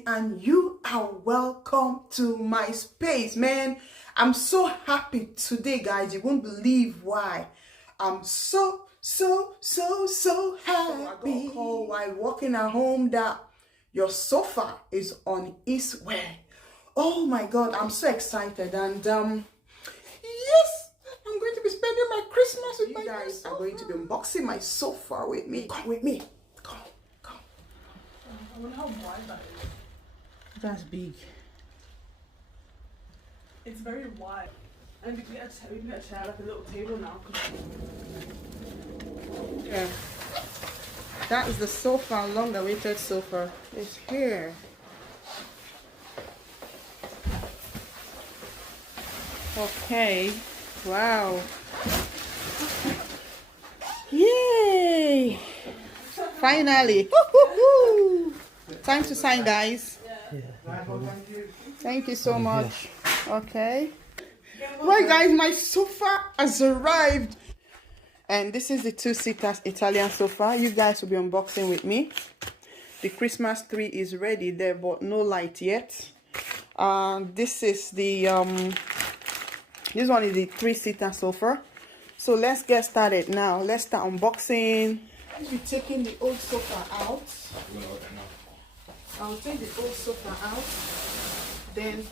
Lizzie and you are welcome to my space, man. I'm so happy today, guys. You won't believe why. I'm so happy. So I got a call while walking at home that your sofa is on its way. Oh my God, I'm so excited. And yes, I'm going to be spending my Christmas with you guys. I'm going to be unboxing my sofa with me. Come with me. Come. I wonder how wide that is. That's big. It's very wide. And we can get a chair, like a little table now. Yeah. That is the sofa, long-awaited sofa. It's here. Okay. Wow. Yay! Finally. Woo-hoo-hoo. Time to sign, guys. Thank you so much. Okay. Right, guys, my sofa has arrived. And this is the two-seater Italian sofa. You guys will be unboxing with me. The Christmas tree is ready there, but no light yet. This is the this one is the three-seater sofa. So let's get started now. Let's start unboxing. I'll be taking the old sofa out. I'll take the old sofa out. Then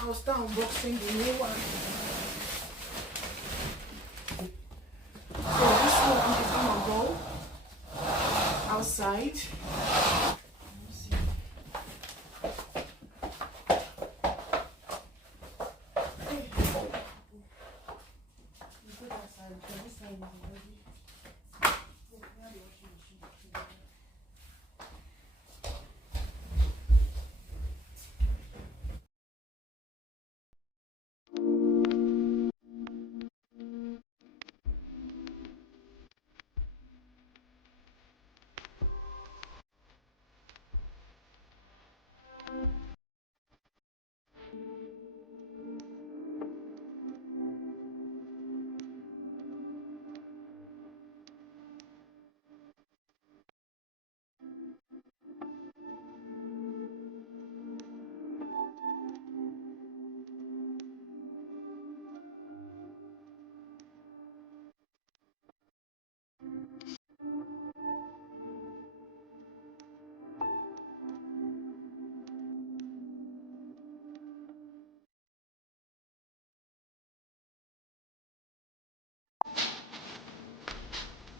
I'll start unboxing the new one. So this one is gonna go outside.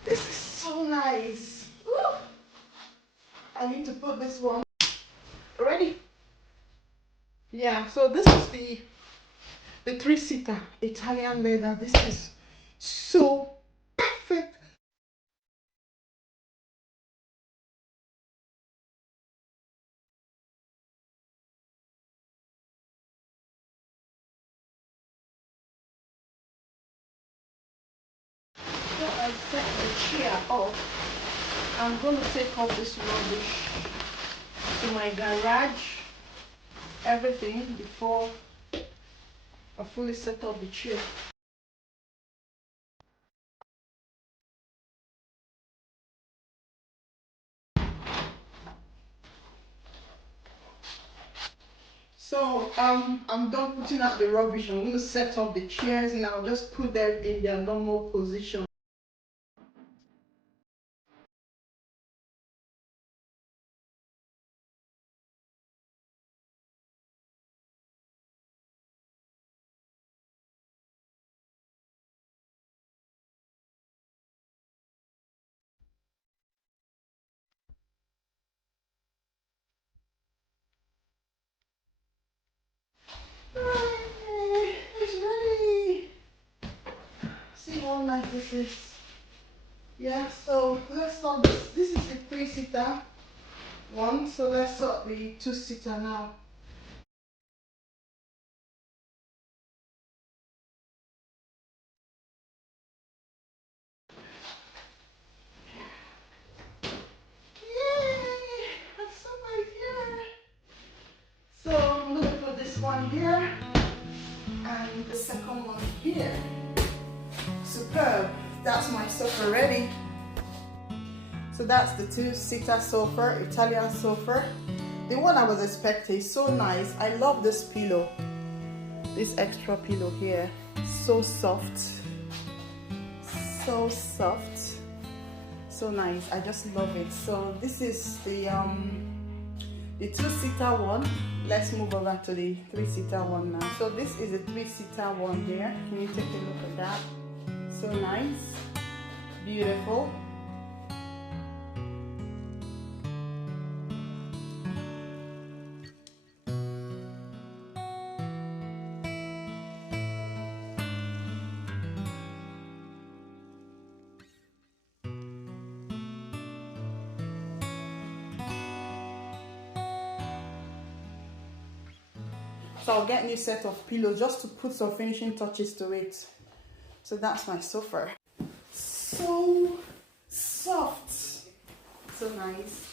This is so nice. Ooh. I need to put this one. Ready? Yeah, so this is the three-seater Italian leather. This is so perfect. So I set the chair up. I'm going to take off this rubbish to my garage, everything, before I fully set up the chair. So I'm done putting out the rubbish. I'm going to set up the chairs and I'll just put them in their normal position. It's ready. See how nice this is. Yeah, so let's start this. This is the three-seater one, so let's start the two-seater now. Yay! That's so nice here. So I'm gonna put this one here and the second one here. Superb. That's my sofa ready. So that's the two-seater sofa, Italian sofa. the one I was expecting. So nice. I love this pillow. This extra pillow here. So soft. So soft. So nice. I just love it. So this is the 2-seater one. Let's move over to the 3-seater one now. So this is a 3-seater one here. Can you take a look at that? So nice. Beautiful. So I'll get a new set of pillows just to put some finishing touches to it. So that's my sofa. So soft. So nice.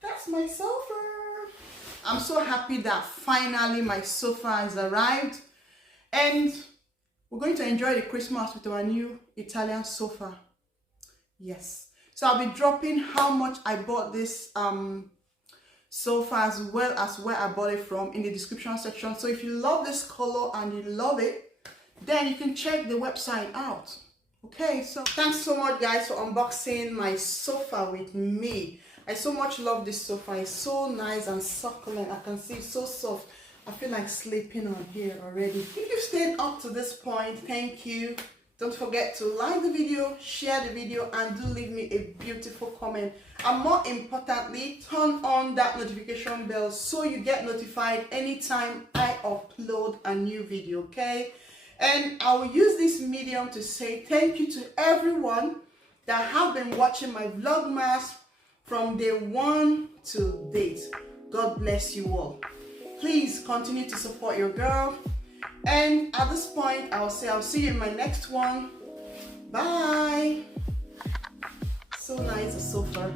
That's my sofa. I'm so happy that finally my sofa has arrived. And we're going to enjoy the Christmas with our new Italian sofa. Yes. So I'll be dropping how much I bought this sofa as well as where I bought it from in the description section. So if you love this color and you love it, then you can check the website out. Okay, so thanks so much guys for unboxing my sofa with me. I so much love this sofa. It's so nice and succulent. I can see it's so soft. I feel like sleeping on here already. If you've stayed up to this point, thank you. Don't forget to like the video, share the video, and do leave me a beautiful comment. And more importantly, turn on that notification bell so you get notified anytime I upload a new video, okay? And I will use this medium to say thank you to everyone that have been watching my Vlogmas from day 1 to date. God bless you all. Please continue to support your girl. And at this point, I'll say I'll see you in my next one. Bye. So nice, so far.